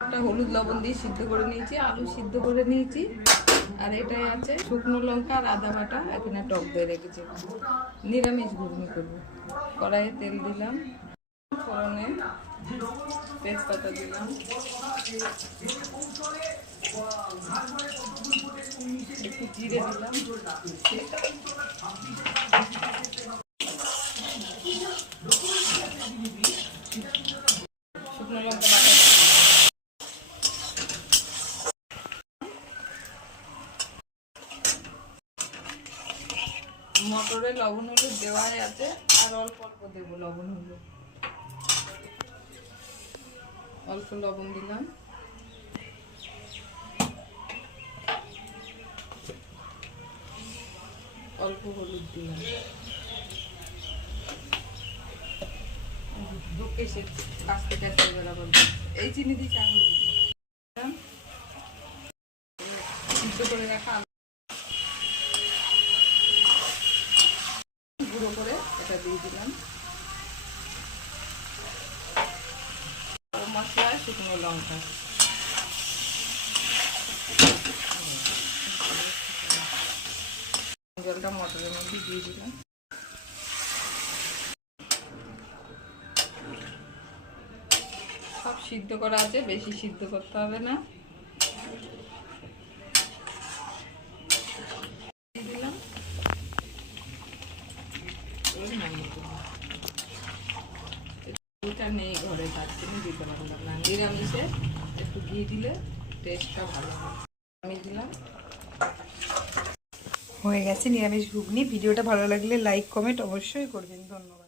একটা হলুদ লবণ দিয়ে সিদ্ধ করে নিয়েছি, আলু সিদ্ধ করে নিয়েছি, আর এটাই আছে শুকনো লঙ্কা আর আদা বাটা, এখানে টক দই রেখেছি। নিরামিষ ঘুগনি করবো। কড়াইয়ে তেল দিলাম, ফোড়নে তেজপাতা দিলাম, একটু জিরে দিলাম, শুকনো লঙ্কা বাটা, মটরে লবণ হলুদ দেওয়াই আছে, আর অল্প অল্প দেবো লবণ হলুদ। অল্প লবণ দিলাম, অল্প হলুদ দিলাম, এই চিনি দিয়ে চা সিদ্ধ করে রাখা গুঁড়ো করে এটা দিয়ে দিলাম, মশলা শুকনো লঙ্কা, জলটা মটরের মধ্যে দিয়ে দিলাম। সব সিদ্ধ করা আছে, বেশি সিদ্ধ করতে হবে না। দিলাম এটা নেই ঘরে, তার জন্য দিতে পারলাম না। নিরামিষে একটু ঘি দিলে টেস্টটা ভালো হয়। আমি দিলাম। হয়ে গেছে নিরামিষ ঘুগনি। ভিডিওটা ভালো লাগলে লাইক কমেন্ট অবশ্যই করবেন। ধন্যবাদ।